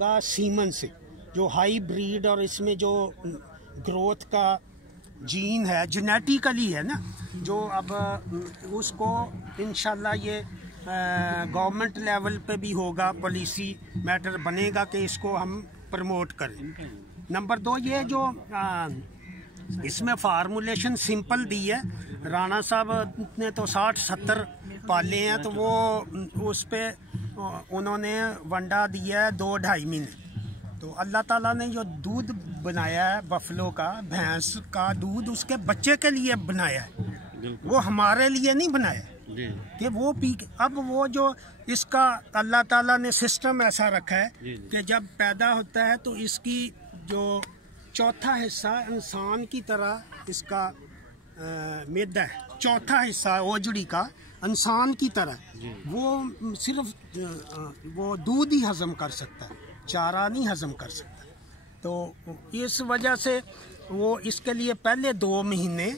ہوگا सीमन से, जो हाई ब्रीड और इसमें जो ग्रोथ का जीन है जेनेटिकली है ना, जो अब उसको इंशाल्लाह ये गवर्नमेंट लेवल पे भी होगा, पॉलिसी मैटर बनेगा कि इसको हम प्रमोट करें। नंबर 2, ये जो इसमें फार्मूलेशन सिंपल दी है, राणा साहब ने तो 60-70 पाले हैं, तो वो उस पे उन्होंने वंडा दिया है 2-2.5 महीने। तो अल्लाह ताला ने जो दूध बनाया है बफलो का, भैंस का दूध उसके बच्चे के लिए बनाया है, वो हमारे लिए नहीं बनाया कि वो पी। अब वो जो इसका अल्लाह ताला ने सिस्टम ऐसा रखा है कि जब पैदा होता है तो इसकी जो चौथा हिस्सा इंसान की तरह इसका मैदा है, चौथा हिस्सा ओजड़ी का इंसान की तरह, वो सिर्फ वो दूध ही हजम कर सकता है, चारा नहीं हजम कर सकता। तो इस वजह से वो इसके लिए पहले 2 महीने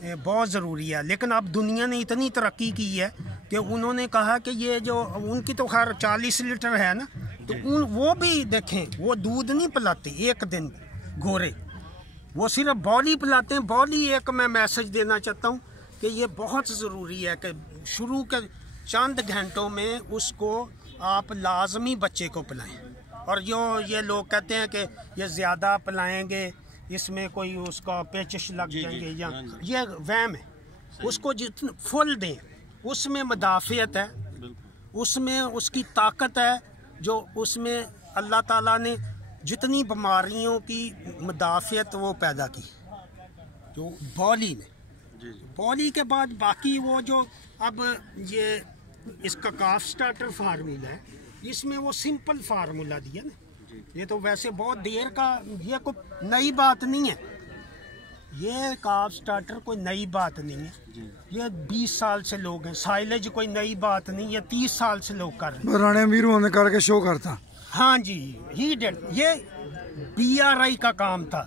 बहुत ज़रूरी है। लेकिन अब दुनिया ने इतनी तरक्की की है कि उन्होंने कहा कि ये जो उनकी तो खैर 40 लीटर है ना, तो वो भी देखें, वो दूध नहीं पिलाते एक दिन घोड़े, वो सिर्फ बॉली पिलाते हैं। बॉली एक मैं मैसेज देना चाहता हूँ कि ये बहुत ज़रूरी है कि शुरू के चंद घंटों में उसको आप लाजमी बच्चे को पिलाएं। और जो ये लोग कहते हैं कि ये ज़्यादा पिलाएंगे इसमें कोई उसका पेचिश लग जाएंगे, या ये वहम है। उसको जितना फुल दें, उसमें मदाफ़ियत है, उसमें उसकी ताकत है, जो उसमें अल्लाह ताला ने जितनी बीमारियों की मदाफ़ियत वो पैदा की जो बॉली में। बॉली के बाद बाकी वो जो अब ये इसका काफ स्टार्टर फार्मूला है, इसमें वो सिंपल फार्मूला दिया ना, ये तो वैसे बहुत देर का, ये कोई नई बात नहीं है, ये काफ स्टार्टर कोई नई बात नहीं है, ये 20 साल से लोग हैं, साइलेज कोई नई बात नहीं, ये 30 साल से लोग कर रहे हैं। राणे अमीर होने करके शो करता। हाँ जी, ही डेड। ये BRI का काम था,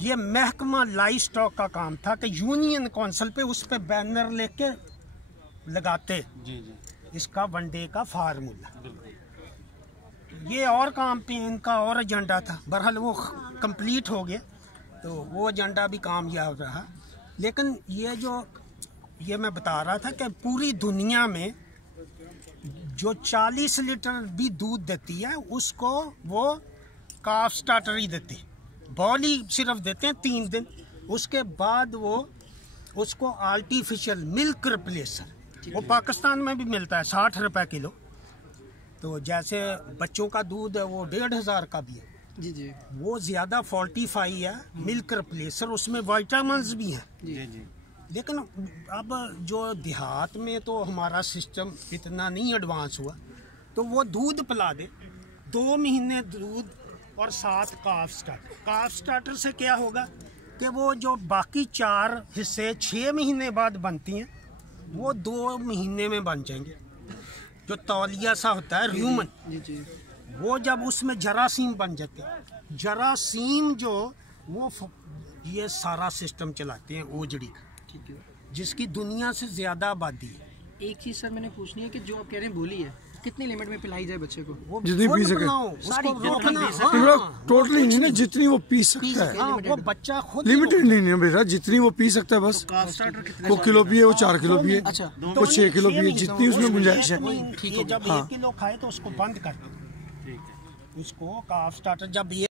ये महकमा लाइफ स्टॉक का काम था कि यूनियन काउंसिल पे उस पे बैनर लेके लगाते इसका वनडे का फार्मूला। ये और काम पे इनका और एजेंडा था, बहरहाल वो कंप्लीट हो गया, तो वो एजेंडा भी कामयाब रहा। लेकिन ये मैं बता रहा था कि पूरी दुनिया में जो 40 लीटर भी दूध देती है उसको वो काफ स्टार्टर ही देते, बॉली सिर्फ देते हैं 3 दिन, उसके बाद वो उसको आर्टिफिशियल मिल्क रिप्लेसर, वो पाकिस्तान में भी मिलता है 60 रुपए किलो। तो जैसे बच्चों का दूध है वो 1500 का भी है जी, वो ज़्यादा फोर्टिफाई है मिल्क रिप्लेसर, उसमें विटामिन्स भी हैं। लेकिन अब जो देहात में तो हमारा सिस्टम इतना नहीं एडवांस हुआ, तो वो दूध पिला दे 2 महीने दूध और 7 काफ स्टार्टर। काफ स्टार्टर से क्या होगा कि वो जो बाकी 4 हिस्से 6 महीने बाद बनती हैं वो 2 महीने में बन जाएंगे। जो तौलिया सा होता है र्यूमन, वो जब उसमें जरासीम बन जाते हैं, जरासीम जो वो ये सारा सिस्टम चलाते हैं ओजड़ी का, जिसकी दुनिया से ज्यादा आबादी है। एक चीज सर मैंने पूछनी है कि जो आप कह रहे हैं बोली है, कितनी लिमिट में पिलाई जाए बच्चे को? वो जितनी पी सके, उसको रोकना, टोटली नहीं ना, जितनी वो पी सकता है, वो बच्चा खुद लिमिटेड नहीं है बेटा, जितनी वो पी सकता है बस। वो किलो पिए, वो 4 किलो पिए, वो 6 किलो पिए, जितनी उसमें गुंजाइश है। जब 1 किलो खाए तो उसको बंद कर दो, उसको काफ स्टार्टर जब ये